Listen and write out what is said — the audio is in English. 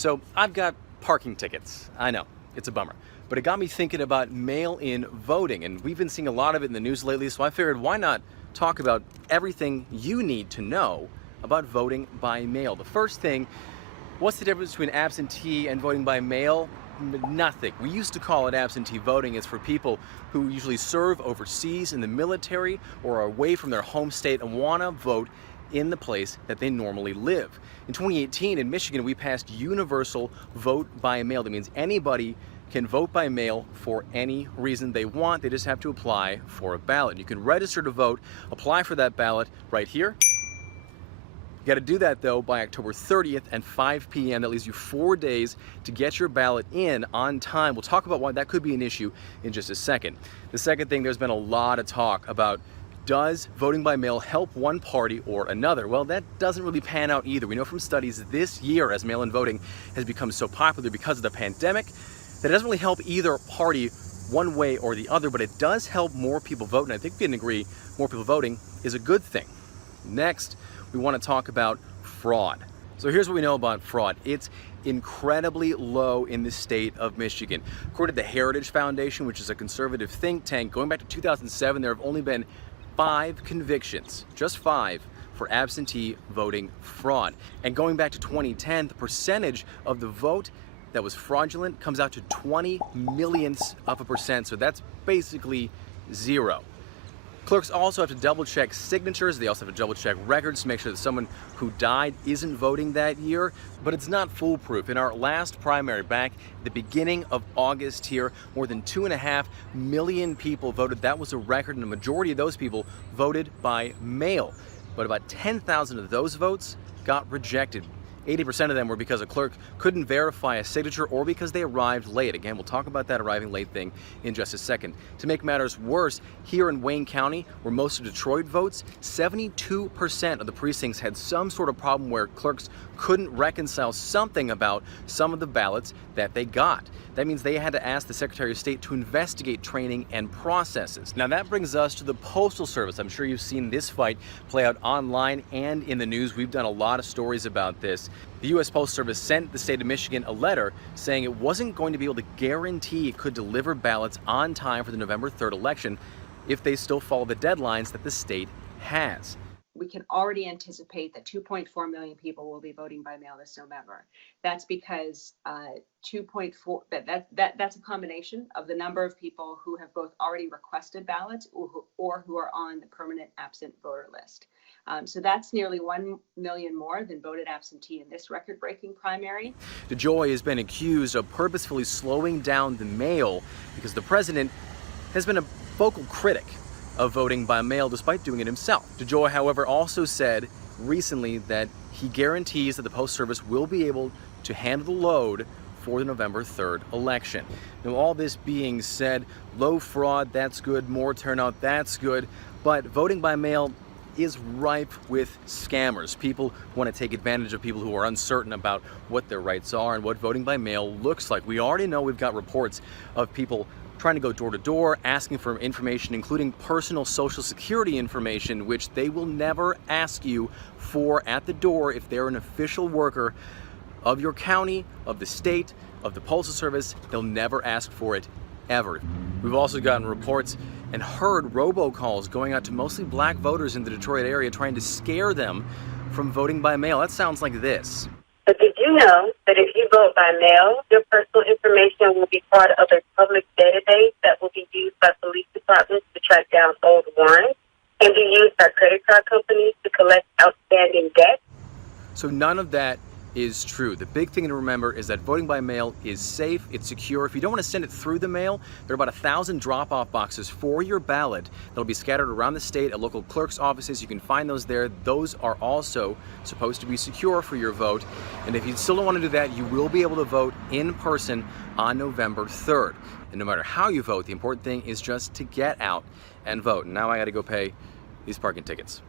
So I've got parking tickets. I know, it's a bummer. But it got me thinking about mail-in voting, and we've been seeing a lot of it in the news lately, so I figured why not talk about everything you need to know about voting by mail. The first thing, what's the difference between absentee and voting by mail? Nothing. We used to call it absentee voting. It's for people who usually serve overseas in the military or are away from their home state and want to vote in the place that they normally live. In 2018 in Michigan, we passed universal vote by mail. That means anybody can vote by mail for any reason they want. They just have to apply for a ballot. You can register to vote, apply for that ballot right here. You got to do that though by October 30th at 5 p.m. That leaves you 4 days to get your ballot in on time. We'll talk about why that could be an issue in just a second. The second thing, there's been a lot of talk about, does voting by mail help one party or another? Well, that doesn't really pan out either. We know from studies this year, as mail-in voting has become so popular because of the pandemic, that it doesn't really help either party one way or the other, but it does help more people vote, and I think we can agree more people voting is a good thing. Next, we want to talk about fraud. So here's what we know about fraud. It's incredibly low in the state of Michigan. According to the Heritage Foundation, which is a conservative think tank, going back to 2007, there have only been 5 convictions, just 5, for absentee voting fraud. And going back to 2010, the percentage of the vote that was fraudulent comes out to 20 millionths of a percent, so that's basically zero. Clerks also have to double check signatures. They also have to double check records to make sure that someone who died isn't voting that year, but it's not foolproof. In our last primary back at the beginning of August here, more than 2.5 million people voted. That was a record, and the majority of those people voted by mail. But about 10,000 of those votes got rejected. 80% of them were because a clerk couldn't verify a signature or because they arrived late. Again, we'll talk about that arriving late thing in just a second. To make matters worse, here in Wayne County, where most of Detroit votes, 72% of the precincts had some sort of problem where clerks couldn't reconcile something about some of the ballots that they got. That means they had to ask the Secretary of State to investigate training and processes. Now that brings us to the Postal Service. I'm sure you've seen this fight play out online and in the news. We've done a lot of stories about this. The U.S. Postal Service sent the state of Michigan a letter saying it wasn't going to be able to guarantee it could deliver ballots on time for the November 3rd election if they still follow the deadlines that the state has. We can already anticipate that 2.4 million people will be voting by mail this November. That's because 2.4, that's a combination of the number of people who have both already requested ballots or who are on the permanent absent voter list. So that's nearly 1 million more than voted absentee in this record-breaking primary. DeJoy has been accused of purposefully slowing down the mail because the president has been a vocal critic of voting by mail despite doing it himself. DeJoy, however, also said recently that he guarantees that the Post Service will be able to handle the load for the November 3rd election. Now, all this being said, low fraud, that's good, more turnout, that's good, but voting by mail is ripe with scammers. People want to take advantage of people who are uncertain about what their rights are and what voting by mail looks like. We already know, we've got reports of people trying to go door to door, asking for information, including personal social security information, which they will never ask you for at the door if they're an official worker of your county, of the state, of the Postal Service. They'll never ask for it, ever. We've also gotten reports and heard robocalls going out to mostly black voters in the Detroit area trying to scare them from voting by mail. That sounds like this. But did you know that if you vote by mail, your personal information will be part of a public database that will be used by police departments to track down old warrants and be used by credit card companies to collect outstanding debt? So none of that is true. The big thing to remember is that voting by mail is safe, it's secure. If you don't want to send it through the mail, there are about 1,000 drop-off boxes for your ballot that'll be scattered around the state at local clerk's offices. You can find those there. Those are also supposed to be secure for your vote. And if you still don't want to do that, you will be able to vote in person on November 3rd. And no matter how you vote, the important thing is just to get out and vote. And now I got to go pay these parking tickets.